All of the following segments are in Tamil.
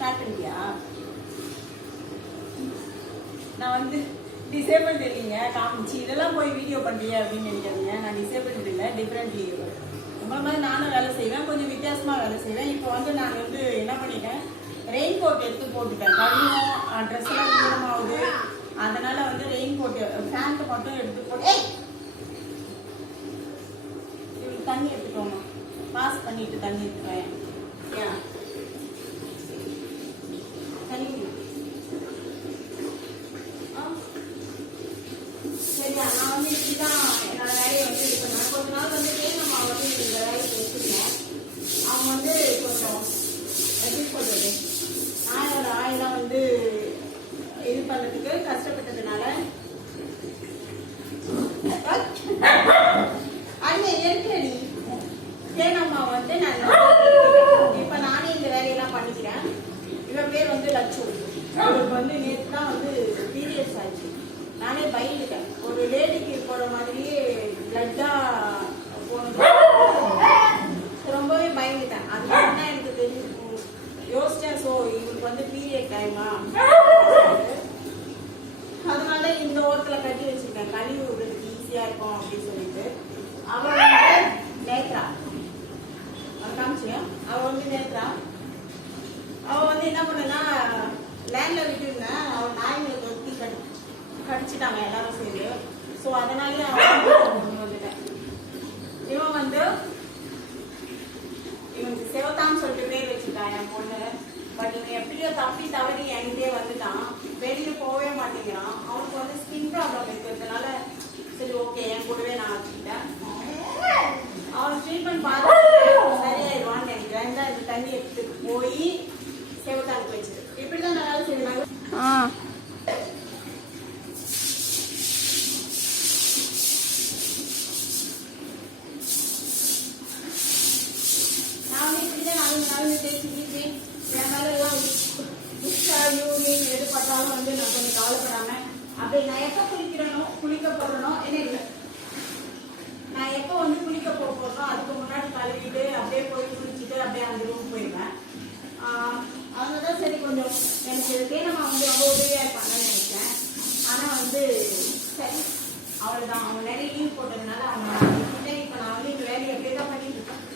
ஸ்டார்ட் பண்ணியா? நான் வந்து டிசேபிள் இல்லைங்க காமிச்சு இதெல்லாம் போய் வீடியோ பண்ணுறியா அப்படின்னு நினைக்காதீங்க. நான் டிசேபிள் இல்லை, டிஃப்ரெண்ட் லீவ். உங்களை மாதிரி நானும் வேலை செய்வேன், கொஞ்சம் வித்தியாசமாக வேலை செய்வேன். இப்போ வந்து நான் வந்து என்ன பண்ணிட்டேன், ரெயின் கோட் எடுத்து போட்டுட்டேன். கழுவும் ட்ரெஸ் எல்லாம் ஈரமாகுது, அதனால வந்து ரெயின் கோட் பேண்ட் மட்டும் எடுத்து போட்டு தண்ணி எடுத்துக்கோங்க. பாஸ் பண்ணிட்டு தண்ணி எடுத்துக்கேன். தண்ணி சரியா? நான் வந்து இப்படிதான் என்னோட வேலையை வந்து இது பண்ணேன். கொஞ்ச நாள் வந்து தேனம்மா வந்து இந்த வேலையை வச்சுருந்தேன். அவங்க வந்து கொஞ்சம் எப்படி சொல்றது, நாயோட ஆயெல்லாம் வந்து இது பண்ணுறதுக்கு கஷ்டப்பட்டதுனால அண்ணே எடுக்கடி தேனம்மா வந்து நான் இப்போ நானே இந்த வேலையெல்லாம் பண்ணிக்கிறேன். இவன் பேர் வந்து லட்சு. இவருக்கு வந்து நேற்று தான் வந்து பீரியட்ஸ் ஆச்சு. நானே பயந்துட்டேன். ஒரு லேடிக்கு போற மாதிரியே பிளட்டா போனது ரொம்பவே பயந்துட்டேன். அதுதான் எனக்கு தெரியும் யோசிச்சேன். ஸோ இவருக்கு வந்து பீரியட் டைமா, அதனால இந்த ஓரத்தில் கட்டி வச்சிருக்கேன், கழுவி விடுறதுக்கு ஈஸியா இருக்கும் அப்படின்னு சொல்லிட்டு. அவள் வந்து நேத்ரா, அவள் காமிச்சேன். அவள் வந்து நேத்ரா, அவள் வந்து என்ன பண்ணனா லேண்ட்ல விட்டுருந்தேன். அவள் நாய்களுக்கு ஒத்தி கடிச்சிட்டாங்க எல்லாரும் சேர்ந்து. ஸோ அதனாலே அவன் வந்துட்டேன். இவன் வந்து இவனுக்கு சிவத்தான்னு சொல்லிட்டு பேர் வச்சுட்டான் என் பொண்ணு. பட் இவன் எப்படியோ தப்பி தவறி என்கிட்டே வந்துட்டான். வெளியே போகவே மாட்டேங்கிறான். அவனுக்கு வந்து ஸ்கின் ப்ராப்ளம் இருக்கிறதுனால சரி ஓகே என் கூடவே நான் வச்சுக்கிட்டேன். அவன் ட்ரீட்மெண்ட் பார்த்து சரியாயிடுவான்னு நினைக்கிறேன். இந்த தண்ணி எடுத்துட்டு போய் சிவத்தானுக்கு வச்சுது. இப்படிதான் நல்லா செய்வாங்க. எது பார்த்தாலும் வந்து நான் கொஞ்சம் கவலைப்படாம அப்படி நான் எப்ப குளிக்கிறேனோ குளிக்க போறேனோ என்ன இல்லை, நான் எப்போ வந்து குளிக்க போறோம் அதுக்கு முன்னாடி கழுவிட்டு அப்படியே போய் குளிச்சுட்டு அப்படியே அந்த ரூம் போயிடுவேன். அதனாலதான் சரி கொஞ்சம் எனக்கு தேனம்மா வந்து ரொம்ப உதவியா இருப்பாங்கன்னு நினைச்சேன். ஆனா வந்து சரி அவ்வளவுதான். அவங்க நிறைய லீவ் போட்டதுனால அவங்க இப்ப நான் வந்து இந்த வேலையை அப்படியே தான் பண்ணிட்டு இருக்கேன்.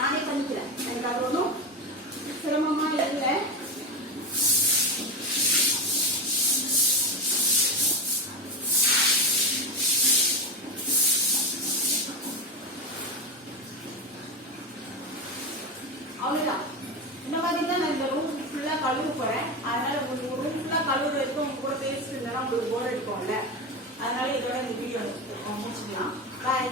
நானே பண்ணிக்கிறேன். எனக்கு அது ஒன்றும் சிரமமா இல்லை. அவ்வளவுதான். இந்த மாதிரி தான் நான் இந்த ரூம் ஃபுல்லா கழுவு போறேன். அதனால உங்களுக்கு ரூம் ஃபுல்லா கழுவுற வரைக்கும் உங்க கூட பேசிட்டு இருந்தா உங்களுக்கு போர் அடிக்கும்ல. அதனால இதோட இந்த வீடியோ முடிச்சுக்கலாம். பாய்.